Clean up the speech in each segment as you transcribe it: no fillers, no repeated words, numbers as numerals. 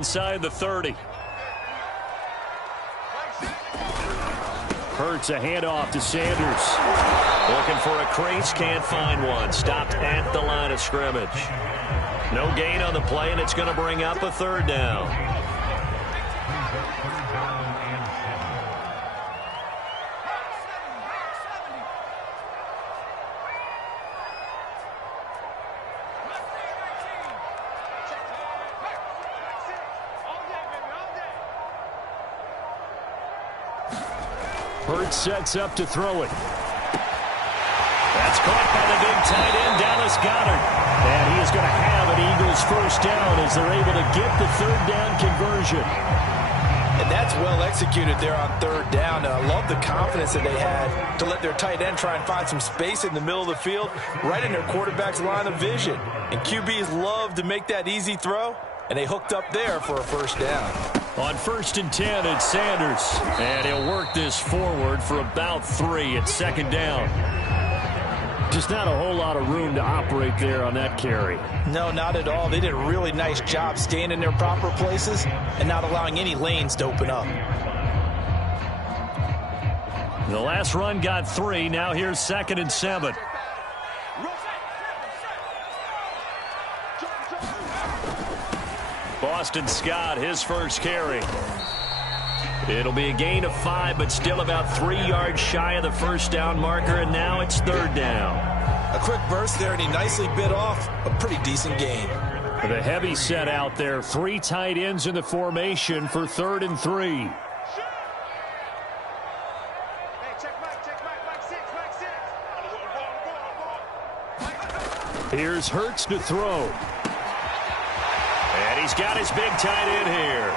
Inside the 30. Hurts a handoff to Sanders. Looking for a crease, can't find one. Stopped at the line of scrimmage. No gain on the play, and it's going to bring up a third down. Hurts sets up to throw it. That's caught by the big tight end, Dallas Goedert. And he is going to have an Eagles first down as they're able to get the third down conversion. And that's well executed there on third down. And I love the confidence that they had to let their tight end try and find some space in the middle of the field, right in their quarterback's line of vision. And QBs love to make that easy throw, and they hooked up there for a first down. On 1st and 10, it's Sanders. And he'll work this forward for about 3 at second down. Just not a whole lot of room to operate there on that carry. No, not at all. They did a really nice job staying in their proper places and not allowing any lanes to open up. The last run got 3. Now here's 2nd and 7. Boston Scott, his first carry. It'll be a gain of 5, but still about 3 yards shy of the first down marker, and now it's third down. A quick burst there, and he nicely bit off a pretty decent gain. The heavy set out there. 3 tight ends in the formation for 3rd and 3. Here's Hurts to throw. And he's got his big tight end here.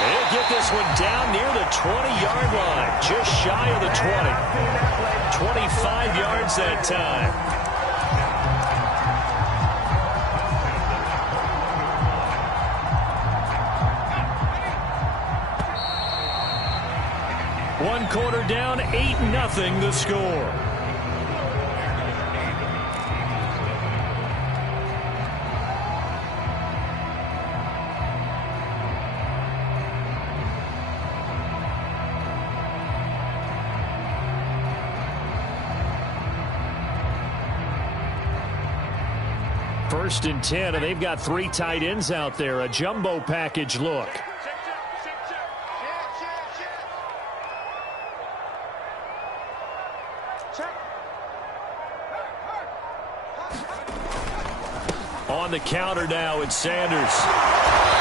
He'll get this one down near the 20-yard line, just shy of the 20. 25 yards that time. One quarter down, 8-0 the score. First and 10, and they've got 3 tight ends out there. A jumbo package look. On the counter now, it's Sanders.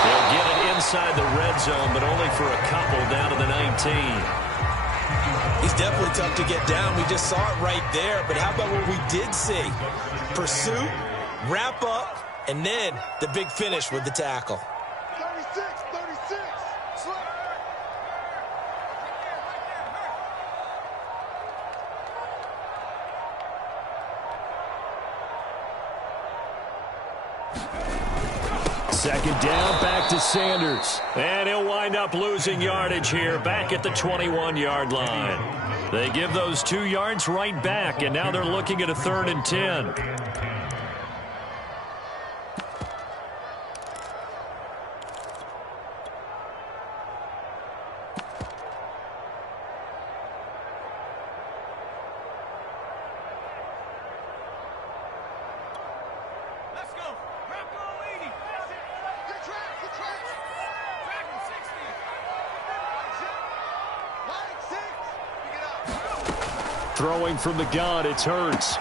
They'll get it inside the red zone, but only for a couple down to the 19. He's definitely tough to get down. We just saw it right there. But how about what we did see? Pursuit, wrap up, and then the big finish with the tackle. 36. Second down, back to Sanders. And he'll wind up losing yardage here, back at the 21-yard line. They give those 2 yards right back, and now they're looking at a 3rd and 10. Throwing from the gun, it's Hurts.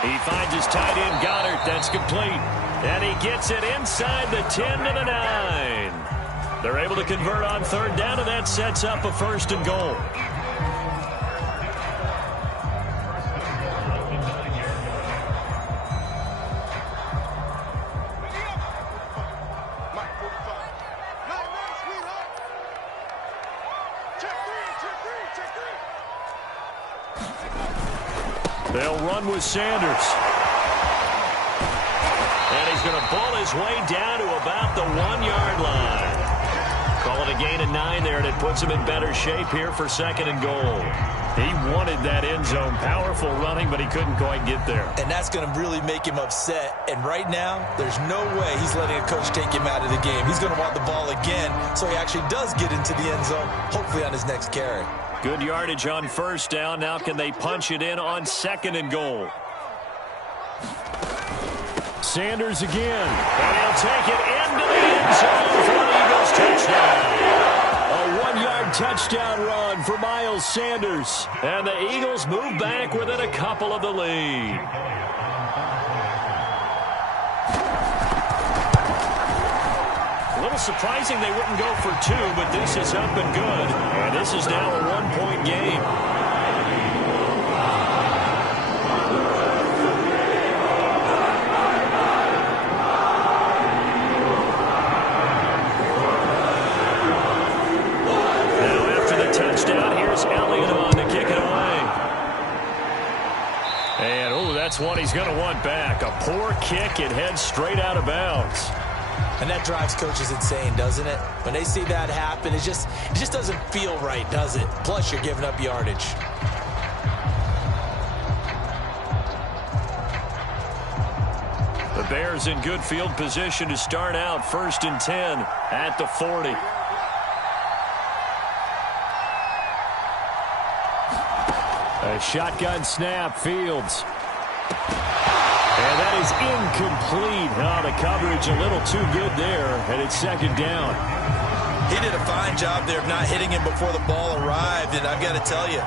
He finds his tight end, Goedert. That's complete. And he gets it inside the 10 to the 9. They're able to convert on third down, and that sets up a 1st and goal. They'll run with Sanders. And he's going to pull his way down to about the 1-yard line. Call it a gain of 9 there, and it puts him in better shape here for 2nd and goal. He wanted that end zone. Powerful running, but he couldn't quite get there. And that's going to really make him upset. And right now, there's no way he's letting a coach take him out of the game. He's going to want the ball again, so he actually does get into the end zone, hopefully on his next carry. Good yardage on first down. Now can they punch it in on 2nd and goal? Sanders again. And he'll take it into the end zone for an Eagles touchdown. A 1-yard touchdown run for Miles Sanders. And the Eagles move back within a couple of the lead. A little surprising they wouldn't go for 2, but this is up and good. And this is now a 1-point game. Touchdown. Here's Elliott on to kick it away. And, oh, that's one he's going to want back. A poor kick. It heads straight out of bounds. And that drives coaches insane, doesn't it? When they see that happen, it just doesn't feel right, does it? Plus, you're giving up yardage. The Bears in good field position to start out 1st and 10 at the 40. A shotgun snap, Fields. And that is incomplete. Oh, the coverage a little too good there, and it's 2nd down. He did a fine job there of not hitting him before the ball arrived, and I've got to tell you,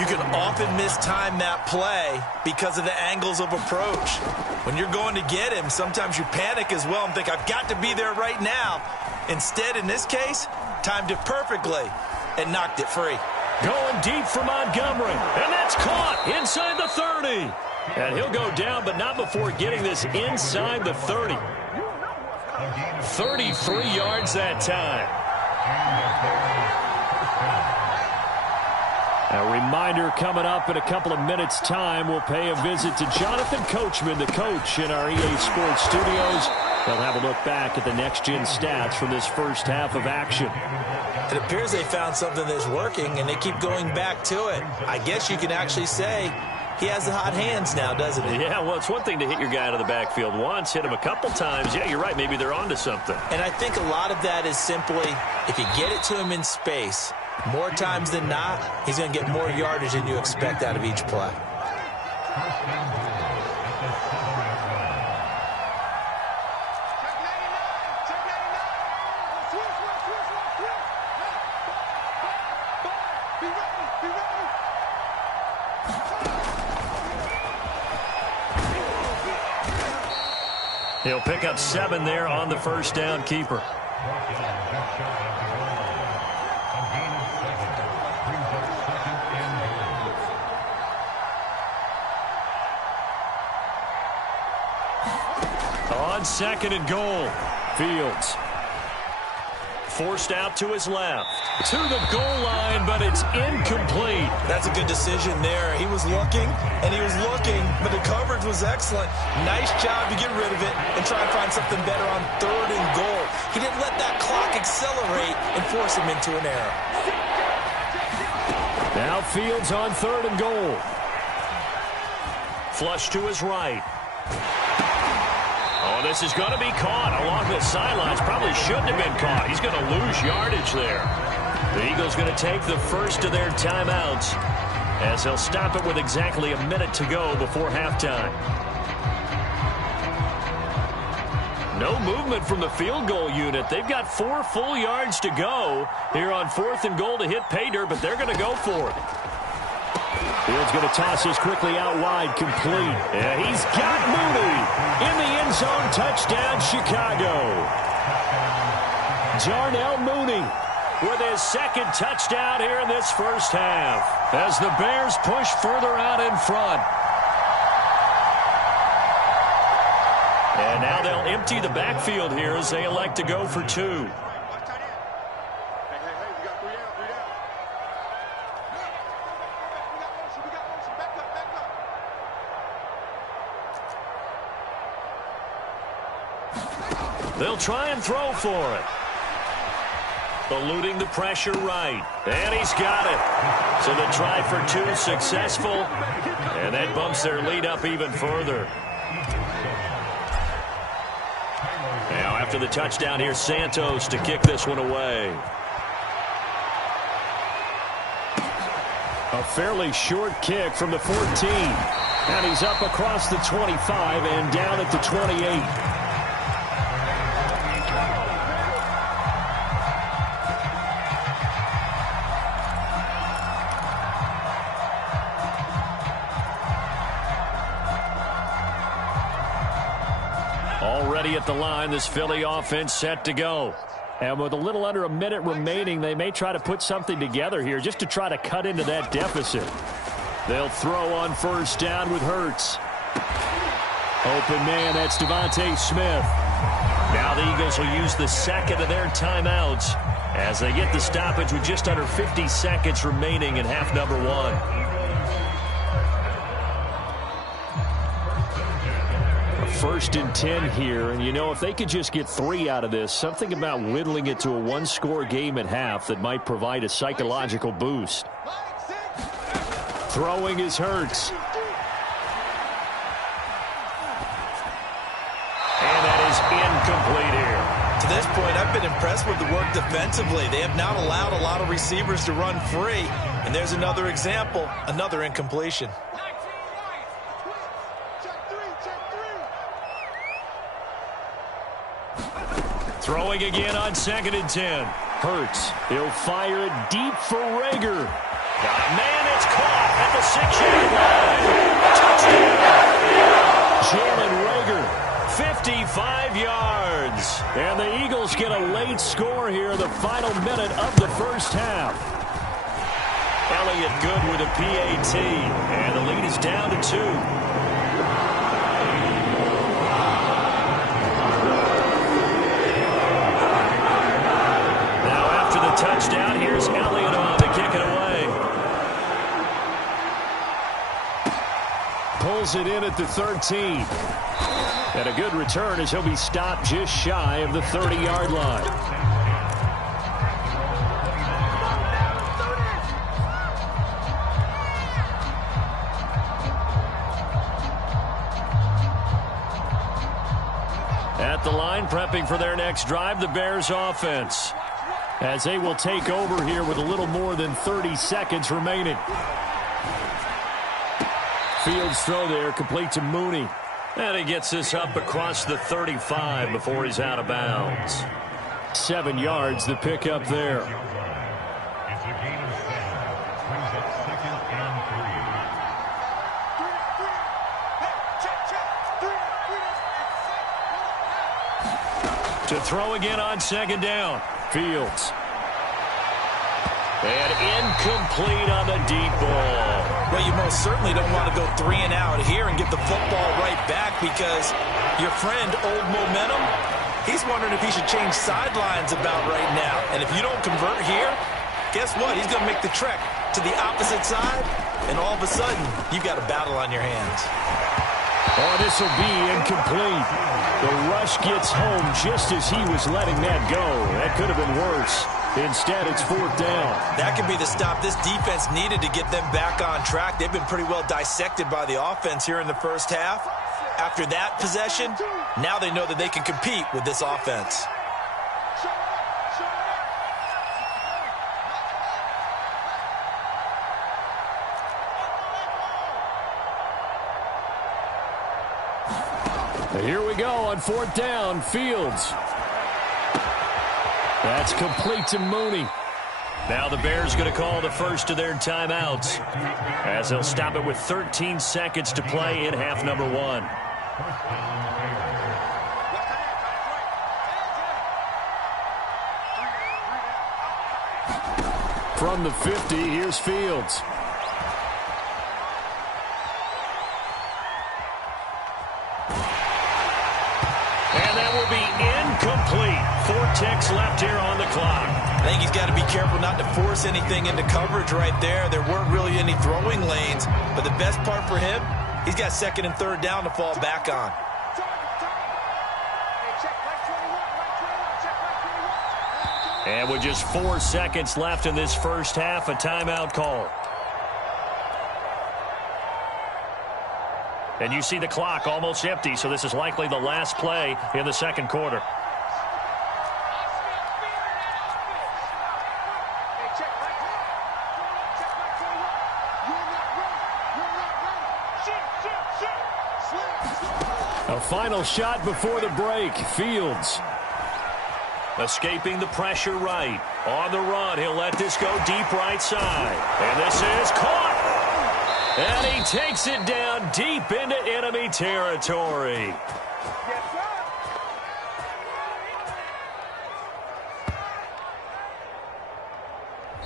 you can often mistime that play because of the angles of approach. When you're going to get him, sometimes you panic as well and think, I've got to be there right now. Instead, in this case, timed it perfectly and knocked it free. Going deep for Montgomery, and that's caught inside the 30. And he'll go down, but not before getting this inside the 30. 33 yards that time. A reminder coming up in a couple of minutes' time. We'll pay a visit to Jonathan Coachman, the coach in our EA Sports studios. They'll have a look back at the next-gen stats from this first half of action. It appears they found something that's working, and they keep going back to it. I guess you can actually say he has the hot hands now, doesn't he? Yeah, well, it's one thing to hit your guy out of the backfield once, hit him a couple times. Yeah, you're right. Maybe they're onto something. And I think a lot of that is simply if you get it to him in space, more times than not, he's going to get more yardage than you expect out of each play. He'll pick up 7 there on the first down keeper. On 2nd and goal, Fields. Forced out to his left. To the goal line, but it's incomplete. That's a good decision there. He was looking, and he was looking, but the coverage was excellent. Nice job to get rid of it and try and find something better on 3rd and goal. He didn't let that clock accelerate and force him into an error. Now Fields on 3rd and goal. Flush to his right. Oh, this is going to be caught along the sidelines. Probably shouldn't have been caught. He's going to lose yardage there. The Eagles going to take the first of their timeouts as they'll stop it with exactly a minute to go before halftime. No movement from the field goal unit. They've got 4 full yards to go here on 4th and goal to hit pay dirt, but they're going to go for it. Fields going to toss this quickly out wide, complete. Yeah, he's got Mooney in the end zone. Touchdown, Chicago. Darnell Mooney with his 2nd touchdown here in this first half as the Bears push further out in front. And now they'll empty the backfield here as they elect to go for 2. They'll try and throw for it. eluding the pressure right. And he's got it. So the try for two successful. And that bumps their lead up even further. Now after the touchdown, here's Santos to kick this one away. A fairly short kick from the 14. And he's up across the 25 and down at the 28. Already at the line, this Philly offense set to go. And with a little under a minute remaining, they may try to put something together here just to try to cut into that deficit. They'll throw on first down with Hurts. Open man, that's Devontae Smith. Now the Eagles will use the second of their timeouts as they get the stoppage with just under 50 seconds remaining in half number one. First and 10 here, and you know, if they could just get 3 out of this, something about whittling it to a one-score game at half that might provide a psychological boost. Throwing is Hurts. And that is incomplete here. To this point, I've been impressed with the work defensively. They have not allowed a lot of receivers to run free. And there's another example, another incompletion. Throwing again on 2nd and 10. Hurts. He'll fire it deep for Rager. Got a man, it's caught at the 6-yard line. Touchdown. Jalen Rager, 55 yards. And the Eagles get a late score here in the final minute of the first half. Elliott good with a PAT. And the lead is down to 2. Touchdown. Here's Elliott on to kick it away. Pulls it in at the 13. And a good return as he'll be stopped just shy of the 30-yard line. At the line, prepping for their next drive, the Bears offense. As they will take over here with a little more than 30 seconds remaining. Fields throw there, complete to Mooney. And he gets this up across the 35 before he's out of bounds. 7 yards, the pickup there. To throw again on 2nd down. Fields. And incomplete on the deep ball. Well, you most certainly don't want to go 3 and out here and get the football right back because your friend, Old Momentum, he's wondering if he should change sidelines about right now. And if you don't convert here, guess what? He's going to make the trek to the opposite side, and all of a sudden, you've got a battle on your hands. Oh, this will be incomplete. The rush gets home just as he was letting that go. That could have been worse. Instead, it's 4th down. That could be the stop this defense needed to get them back on track. They've been pretty well dissected by the offense here in the first half. After that possession, now they know that they can compete with this offense. Here we go on 4th down. Fields. That's complete to Mooney. Now the Bears going to call the first of their timeouts as they'll stop it with 13 seconds to play in half number one. From the 50, here's Fields. And that will be incomplete. 4 ticks left here on the clock. I think he's got to be careful not to force anything into coverage right there. There weren't really any throwing lanes. But the best part for him, he's got 2nd and 3rd down to fall back on. And with just 4 seconds left in this first half, a timeout call. And you see the clock almost empty, so this is likely the last play in the second quarter. A final shot before the break. Fields. Escaping the pressure right. On the run, he'll let this go deep right side. And this is caught. And he takes it down deep into enemy territory.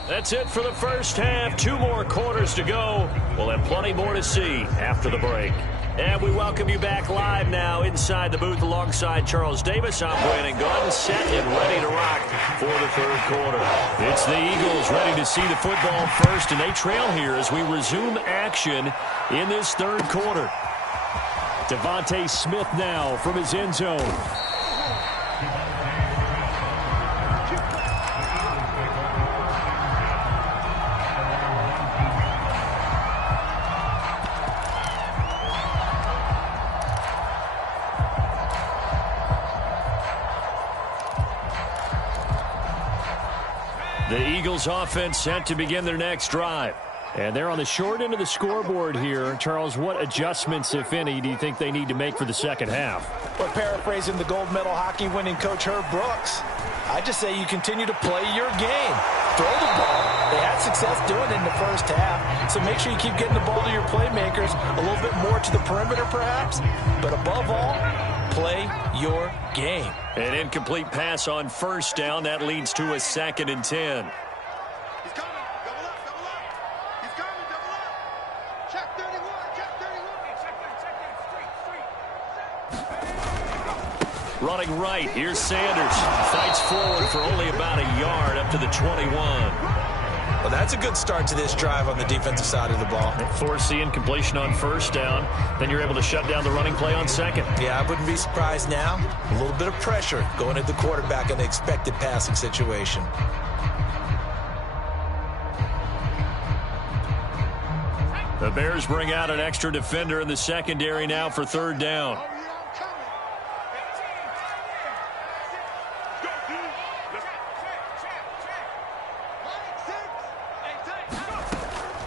That's it for the first half. 2 more quarters to go. We'll have plenty more to see after the break. And we welcome you back live now inside the booth alongside Charles Davis. I'm Brandon Gunn, set and ready to rock for the third quarter. It's the Eagles ready to see the football first, and they trail here as we resume action in this third quarter. Devontae Smith now from his end zone. The Eagles offense set to begin their next drive. And they're on the short end of the scoreboard here. Charles, what adjustments, if any, do you think they need to make for the second half? Well, paraphrasing the gold medal hockey winning coach Herb Brooks, I just say you continue to play your game. Throw the ball. They had success doing it in the first half, so make sure you keep getting the ball to your playmakers, a little bit more to the perimeter perhaps, but above all, play your game. An incomplete pass on first down. That leads to a 2nd and 10. He's coming. Double up, double up. He's coming, double up. Check 31, check 31. Running right, here's Sanders. Fights forward for only about a yard up to the 21. Well, that's a good start to this drive on the defensive side of the ball. Force the incompletion on first down. Then you're able to shut down the running play on second. Yeah, I wouldn't be surprised now. A little bit of pressure going at the quarterback in the expected passing situation. The Bears bring out an extra defender in the secondary now for third down.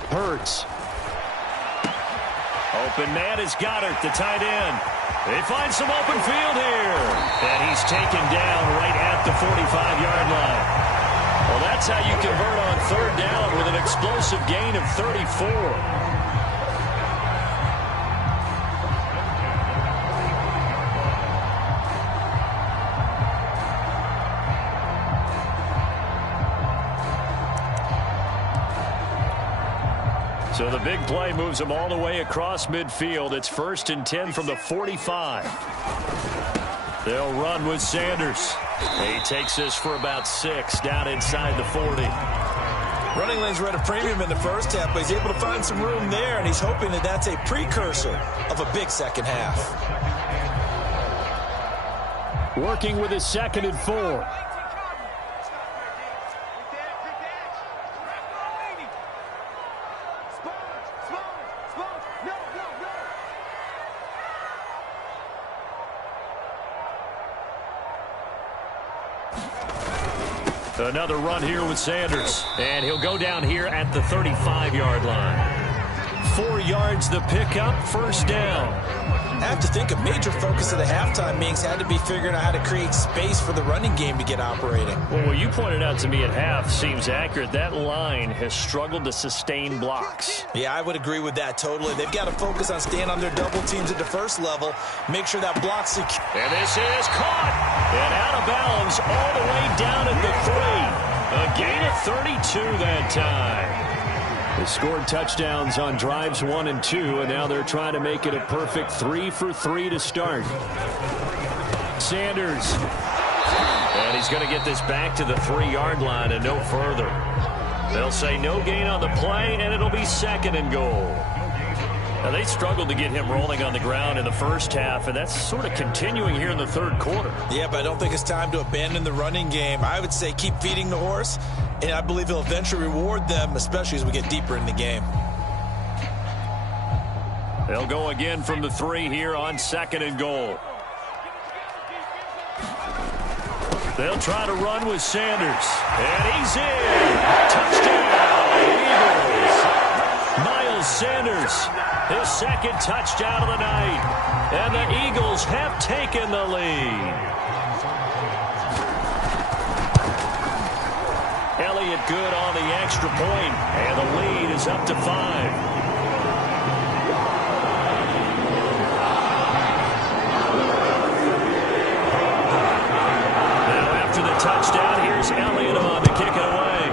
Hurts. Open man is Goddard, the tight end. They find some open field here. And he's taken down right at the 45-yard line. Well, that's how you convert on third down with an explosive gain of 34. So the big play moves them all the way across midfield. It's 1st and 10 from the 45. They'll run with Sanders. He takes this for about 6 down inside the 40. Running lanes were at a premium in the first half, but he's able to find some room there, and he's hoping that that's a precursor of a big second half. Working with his 2nd and 4. Another run here with Sanders. And he'll go down here at the 35-yard line. 4 yards the pickup, first down. I have to think a major focus of the halftime meetings had to be figuring out how to create space for the running game to get operating. Well, what you pointed out to me at half seems accurate. That line has struggled to sustain blocks. Yeah, I would agree with that totally. They've got to focus on staying on their double teams at the first level, make sure that block's secure. And this is caught and out of bounds all the way down at the 3. A gain of 32 that time. They scored touchdowns on drives 1 and 2, and now they're trying to make it a perfect 3 for 3 to start. Sanders. And he's going to get this back to the 3-yard line and no further. They'll say no gain on the play, and it'll be 2nd and goal. Now, they struggled to get him rolling on the ground in the first half, and that's sort of continuing here in the third quarter. Yeah, but I don't think it's time to abandon the running game. I would say keep feeding the horse, and I believe he'll eventually reward them, especially as we get deeper in the game. They'll go again from the 3 here on 2nd and goal. They'll try to run with Sanders. And he's in. Touchdown, Eagles. Miles Sanders, his 2nd touchdown of the night. And the Eagles have taken the lead. Elliott good on the extra point, and the lead is up to 5. Touchdown. Here's Elliott on to kick it away.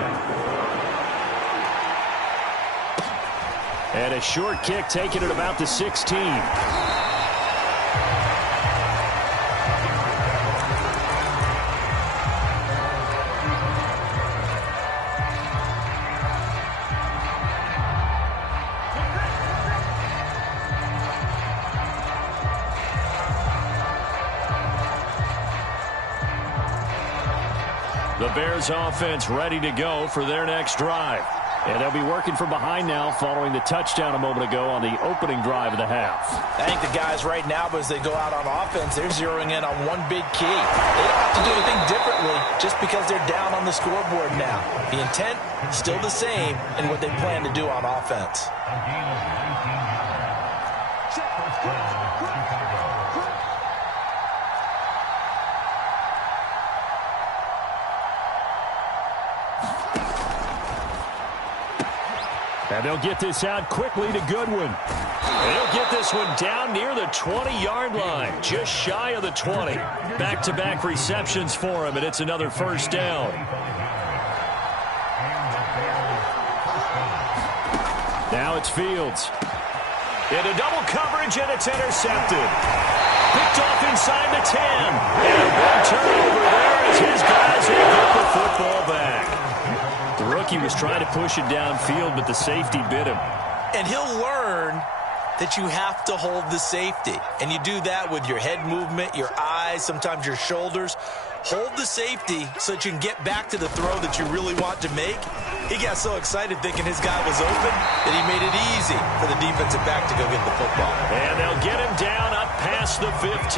And a short kick taken at about the 16. The Bears offense ready to go for their next drive. And they'll be working from behind now following the touchdown a moment ago on the opening drive of the half. I think the guys right now, as they go out on offense, they're zeroing in on one big key. They don't have to do anything differently just because they're down on the scoreboard now. The intent is still the same in what they plan to do on offense. And they'll get this out quickly to Goodwin. They'll get this one down near the 20-yard line, just shy of the 20. Back-to-back receptions for him, and it's another first down. Now it's Fields. Into double coverage, and it's intercepted. Picked off inside the 10. And a big turnover there as his guys will get the football back. The rookie was trying to push it downfield, but the safety bit him. And he'll learn that you have to hold the safety. And you do that with your head movement, your eyes, sometimes your shoulders. Hold the safety so that you can get back to the throw that you really want to make. He got so excited thinking his guy was open that he made it easy for the defensive back to go get the football. And they'll get him down up past the 15.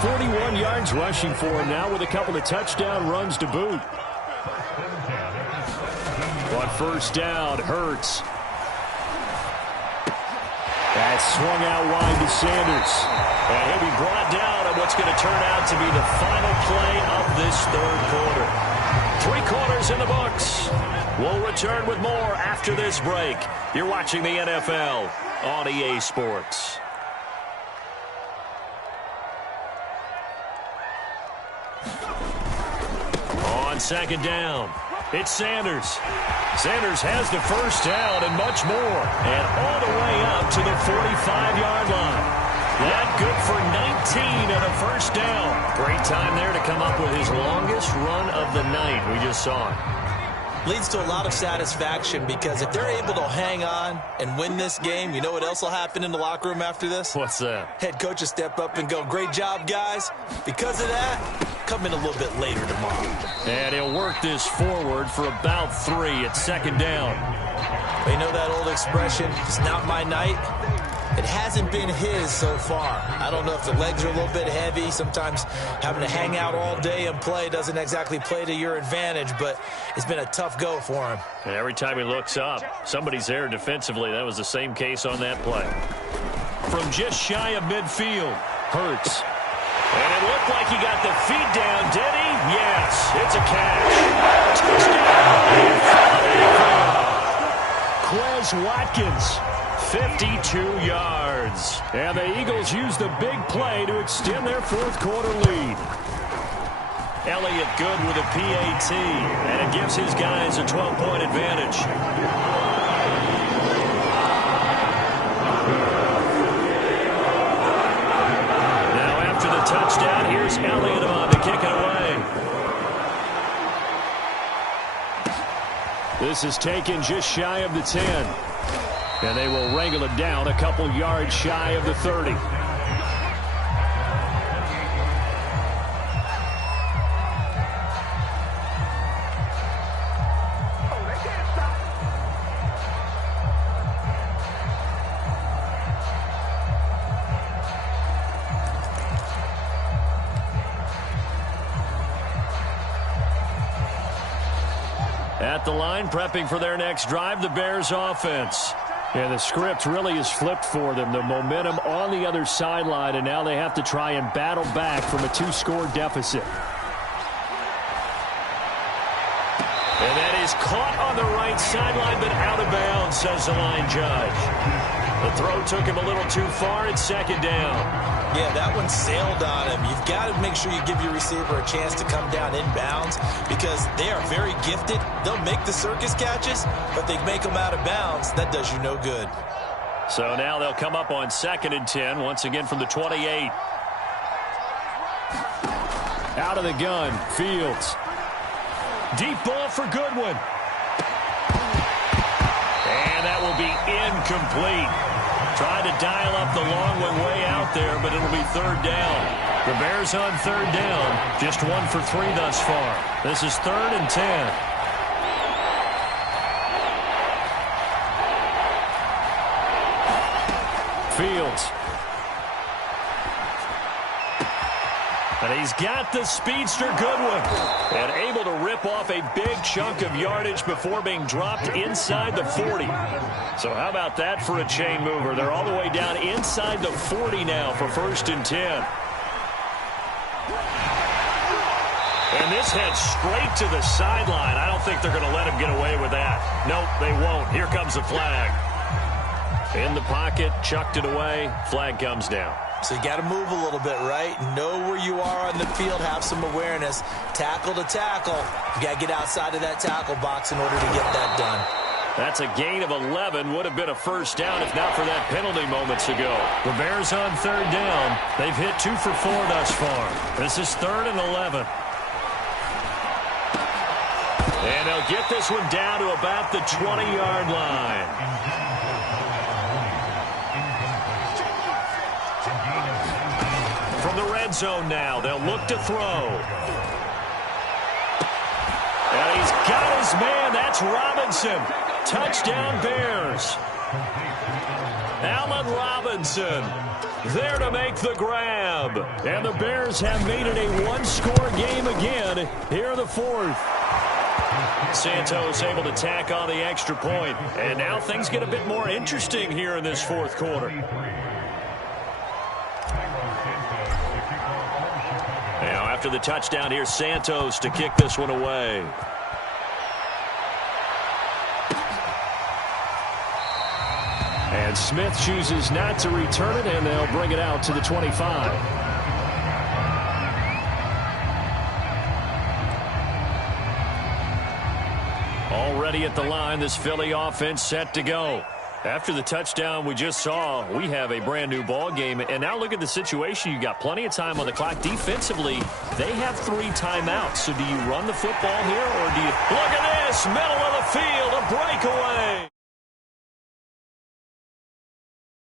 41 yards rushing for him now with a couple of touchdown runs to boot. On first down, Hurts. That's swung out wide to Sanders. And he'll be brought down on what's going to turn out to be the final play of this third quarter. 3 quarters in the books. We'll return with more after this break. You're watching the NFL on EA Sports. On second down, it's Sanders. Sanders has the first down and much more. And all the way up to the 45-yard line. That good for 19 and a first down. Great time there to come up with his longest run of the night. We just saw it. Leads to a lot of satisfaction because if they're able to hang on and win this game, you know what else will happen in the locker room after this? What's that? Head coach will step up and go, great job, guys. Because of that, come in a little bit later tomorrow. And he'll work this forward for about 3 at second down. You know that old expression, it's not my night? It hasn't been his so far. I don't know if the legs are a little bit heavy. Sometimes having to hang out all day and play doesn't exactly play to your advantage, but it's been a tough go for him. And every time he looks up, somebody's there defensively. That was the same case on that play. From just shy of midfield, Hurts. And it looked like he got the feet down, did he? Yes, it's a catch. Touchdown! Quez Watkins. 52 yards. And the Eagles use the big play to extend their fourth quarter lead. Elliott good with a PAT, and it gives his guys a 12-point advantage. Now after the touchdown, here's Elliott on to kick it away. This is taken just shy of the 10. And they will wrangle it down a couple yards shy of the 30. At the line, prepping for their next drive, the Bears offense. Yeah, the script really is flipped for them. The momentum on the other sideline, and now they have to try and battle back from a 2-score deficit. And that is caught on the right sideline, but out of bounds, says the line judge. The throw took him a little too far. It's second down. Yeah, that one sailed on him. You've got to make sure you give your receiver a chance to come down inbounds because they are very gifted. They'll make the circus catches, but they make them out of bounds. That does you no good. So now they'll come up on 2nd and 10, once again from the 28. Out of the gun, Fields. Deep ball for Goodwin. And that will be incomplete. Tried to dial up the long one way out there, but it'll be 3rd down. The Bears on 3rd down, just 1 for 3 thus far. This is 3rd and 10. Fields. And he's got the speedster Goodwin. And able to rip off a big chunk of yardage before being dropped inside the 40. So how about that for a chain mover? They're all the way down inside the 40 now for 1st and 10. And this heads straight to the sideline. I don't think they're going to let him get away with that. Nope, they won't. Here comes the flag. In the pocket, chucked it away. Flag comes down. So you got to move a little bit, right? Know where you are on the field. Have some awareness. Tackle to tackle. You got to get outside of that tackle box in order to get that done. That's a gain of 11. Would have been a 1st down if not for that penalty moments ago. The Bears on 3rd down. They've hit 2 for 4 thus far. This is 3rd and 11. And they'll get this one down to about the 20-yard line. From the red zone now, they'll look to throw. And he's got his man. That's Robinson. Touchdown Bears. Allen Robinson there to make the grab. And the Bears have made it a 1-score game again here in the 4th. Santos able to tack on the extra point. And now things get a bit more interesting here in this 4th quarter. Now after the touchdown, here's Santos to kick this one away. And Smith chooses not to return it, and they'll bring it out to the 25. Already at the line, this Philly offense set to go. After the touchdown we just saw, we have a brand new ball game. And now look at the situation. You got plenty of time on the clock. Defensively, they have 3 timeouts. So do you run the football here, or do you... Look at this, middle of the field, a breakaway.